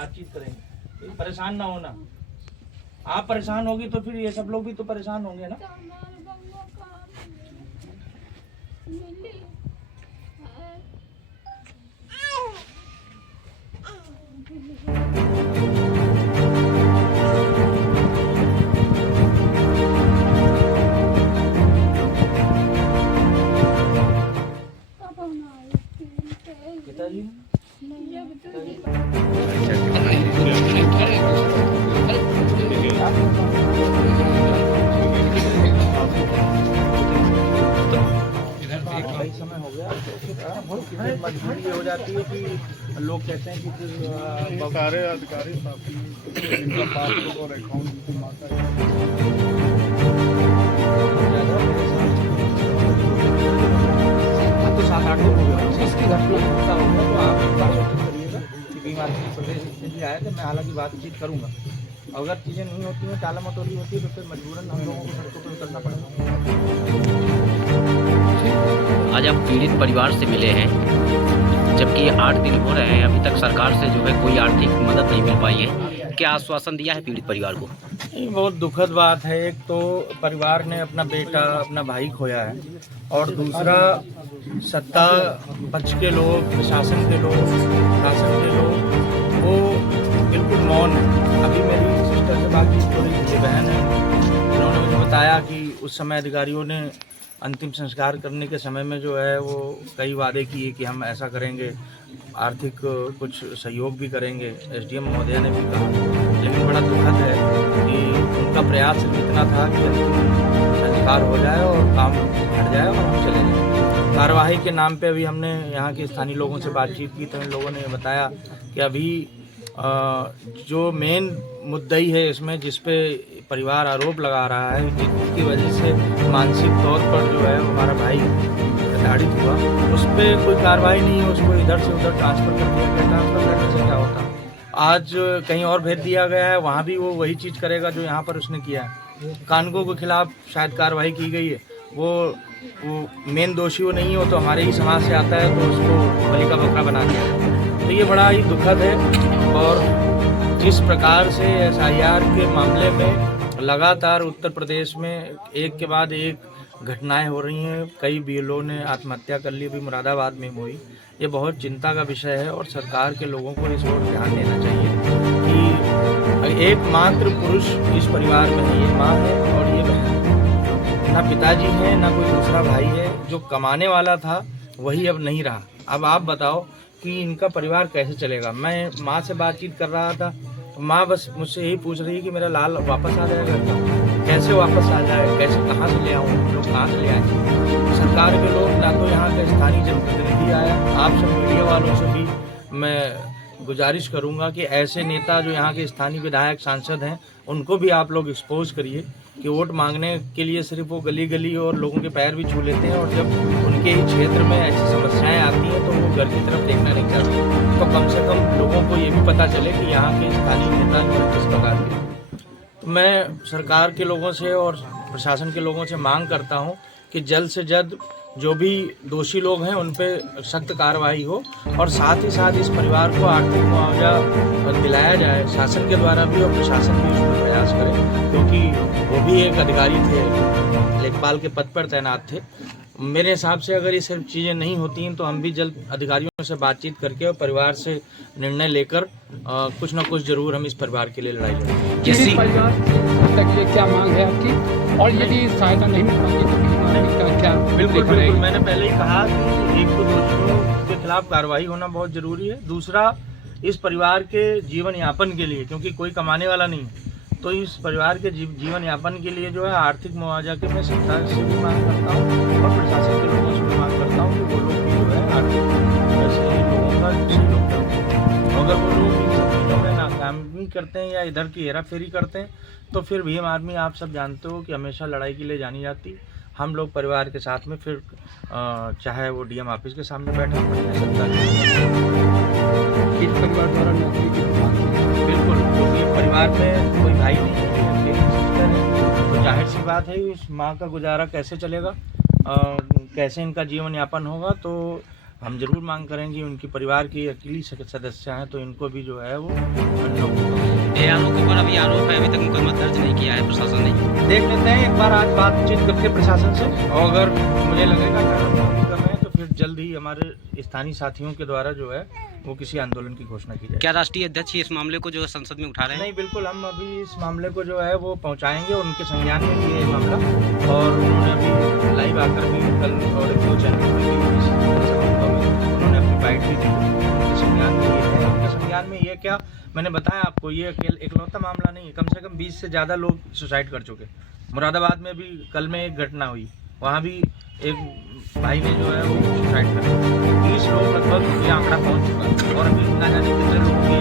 बातचीत करेंगे। परेशान ना होना, आप परेशान होगी तो फिर ये सब लोग भी तो परेशान होंगे ना। पिताजी कई समय हो गया तो फिर मजबूरी हो जाती है कि लोग कहते हैं कि फिर सारे अधिकारी साथी इनका पासबुक और अकाउंट माता तो 7-8 दिन हो गए इसकी घटना हो गया। तो आप एक बार कोशिश करिएगा कि बीमार प्रदेश भी आए तो मैं हालांकि बातचीत करूँगा। अगर चीज़ें नहीं होती हैं, टाला मटोली होती है तो फिर मजबूरन हम लोगों को सड़कों पर उतरना पड़ेगा। आज आप पीड़ित परिवार से मिले हैं, जबकि 8 दिन हो रहे हैं, अभी तक सरकार से जो है कोई आर्थिक मदद नहीं मिल पाई है। क्या आश्वासन दिया है पीड़ित परिवार को? ये बहुत दुखद बात है। एक तो परिवार ने अपना बेटा, अपना भाई खोया है, और दूसरा सत्ता पक्ष के लोग, प्रशासन के लोग, शासन के लोग वो बिल्कुल मौन है। अभी मेरी सिस्टर से बातचीत हो रही थी, बहन है, उन्होंने मुझे बताया कि उस समय अधिकारियों ने अंतिम संस्कार करने के समय में जो है वो कई वादे किए कि हम ऐसा करेंगे, आर्थिक कुछ सहयोग भी करेंगे, एसडीएम महोदय ने भी कहा। लेकिन बड़ा दुखद है कि उनका प्रयास सिर्फ इतना था कि अंतिम संस्कार हो जाए और काम हट जाए और हम चले जाए। कार्यवाही के नाम पे अभी हमने यहाँ के स्थानीय लोगों से बातचीत की तो इन लोगों ने बताया कि अभी जो मेन मुद्दई है इसमें, जिस पे परिवार आरोप लगा रहा है, जिसकी वजह से मानसिक तौर पर जो है हमारा भाई प्रताड़ित हुआ, उस पर कोई कार्रवाई नहीं है। उसको इधर से उधर ट्रांसफ़र कर दिया गया। ट्रांसफ़र करने से क्या होता? आज कहीं और भेज दिया गया है, वहाँ भी वो वही चीज़ करेगा जो यहाँ पर उसने किया है। कानगो के खिलाफ शायद कार्रवाई की गई है, वो मेन दोषी वो नहीं हो तो हमारे ही समाज से आता है, तो उसको बलि का बकरा बना दिया है। तो ये बड़ा ही दुखद है। और जिस प्रकार से एसआईआर के मामले में लगातार उत्तर प्रदेश में एक के बाद एक घटनाएं हो रही हैं, कई बीएलओ ने आत्महत्या कर ली, भी मुरादाबाद में हुई, ये बहुत चिंता का विषय है। और सरकार के लोगों को इस ओर ध्यान देना चाहिए कि एकमात्र पुरुष इस परिवार में है, ये माँ है और ये बहन, ना पिताजी है ना कोई दूसरा भाई है। जो कमाने वाला था वही अब नहीं रहा। अब आप बताओ कि इनका परिवार कैसे चलेगा। मैं माँ से बातचीत कर रहा था, माँ बस मुझसे यही पूछ रही है कि मेरा लाल वापस आ जाएगा क्या, कैसे वापस आ जाए, कैसे, कहाँ से ले आऊँ, लोग कहाँ से ले आए। सरकार के लोग, ना तो यहाँ के स्थानीय जनप्रतिनिधि आया। आप सब मीडिया वालों से भी मैं गुजारिश करूँगा कि ऐसे नेता जो यहाँ के स्थानीय विधायक, सांसद हैं, उनको भी आप लोग एक्सपोज करिए कि वोट मांगने के लिए सिर्फ वो गली गली और लोगों के पैर भी छू लेते हैं, और जब उनके ही क्षेत्र में ऐसी समस्याएं आती हैं तो वो घर की तरफ देखना नहीं चाहते। तो कम से कम लोगों को ये भी पता चले कि यहाँ के स्थानीय नेता जो है किस प्रकार के। तो मैं सरकार के लोगों से और प्रशासन के लोगों से मांग करता हूँ कि जल्द से जल्द जो भी दोषी लोग हैं उन पर सख्त कार्रवाई हो, और साथ ही साथ इस परिवार को आर्थिक मुआवजा दिलाया जाए, शासन के द्वारा भी और प्रशासन भी उसमें प्रयास करे, क्योंकि वो भी एक अधिकारी थे, लेखपाल के पद पर तैनात थे। मेरे हिसाब से अगर ये सब चीज़ें नहीं होती हैं तो हम भी जल्द अधिकारियों से बातचीत करके और परिवार से निर्णय लेकर कुछ ना कुछ जरूर हम इस परिवार के लिए लड़ाई लड़ेंगे। किसी परिवार तक ये क्या मांग है आपकी, और यदि सहायता नहीं मिल पाती तो क्या? बिल्कुल, मैंने पहले ही कहा कि एक तो दोषियों के खिलाफ कार्रवाई होना बहुत जरूरी है, दूसरा इस परिवार के जीवन यापन के लिए, क्योंकि कोई कमाने वाला नहीं है, तो इस परिवार के जीवन यापन के लिए जो है आर्थिक मुआवजा के मैं सरकार से भी मांग करता हूँ और प्रशासन के लोगों से भी मांग करता हूँ कि वो लोग भी जो है आर्थिक ऐसे लोगों का सहयोग करें। अगर वो लोग इन सब चीज़ों में नाकामी करते हैं या इधर की हेरा फेरी करते हैं तो फिर भीम आर्मी, आप सब जानते हो कि हमेशा लड़ाई के लिए जानी जाती। हम लोग परिवार के साथ में फिर चाहे वो डीएम ऑफिस के सामने बैठा पड़े या सरकार परिवार द्वारा नौकरी की मांग है। बिल्कुल, क्योंकि परिवार में कोई भाई नहीं है, अकेली सिस्टर है, तो जाहिर सी बात है उस माँ का गुजारा कैसे चलेगा, कैसे इनका जीवन यापन होगा। तो हम जरूर मांग करेंगे उनके परिवार की अकेली सदस्य हैं तो इनको भी जो है वो नौकरी। ये आरोप के ऊपर अभी आरोप है, अभी तक मुकदमा दर्ज नहीं किया है प्रशासन ने। देख लेते हैं एक बार, आज बातचीत करके प्रशासन से, और अगर मुझे लगेगा कि हम नौकरी कर रहे हैं तो फिर जल्द ही हमारे स्थानीय साथियों के द्वारा जो है वो किसी आंदोलन की घोषणा की जाए। क्या राष्ट्रीय अध्यक्ष इस मामले को जो संसद में उठा रहे हैं? नहीं, बिल्कुल, हम अभी इस मामले को जो है वो पहुंचाएंगे उनके संज्ञान में भी ये मामला, और उन्होंने अभी लाइव आकर भी कल और एक दो चैनल पर उन्होंने अपनी बाइट भी दी उनके संज्ञान में ये है। उनके संज्ञान में ये क्या, मैंने बताया आपको, ये इकलौता मामला नहीं है, कम से कम 20 से ज़्यादा लोग सुसाइड कर चुके। मुरादाबाद में भी कल में एक घटना हुई, वहाँ भी एक भाई ने जो है वो सुसाइड कर लिया। 30 लोग लगभग ये आंकड़ा पहुँच चुका है, और अभी ना जाने कितने लोगों की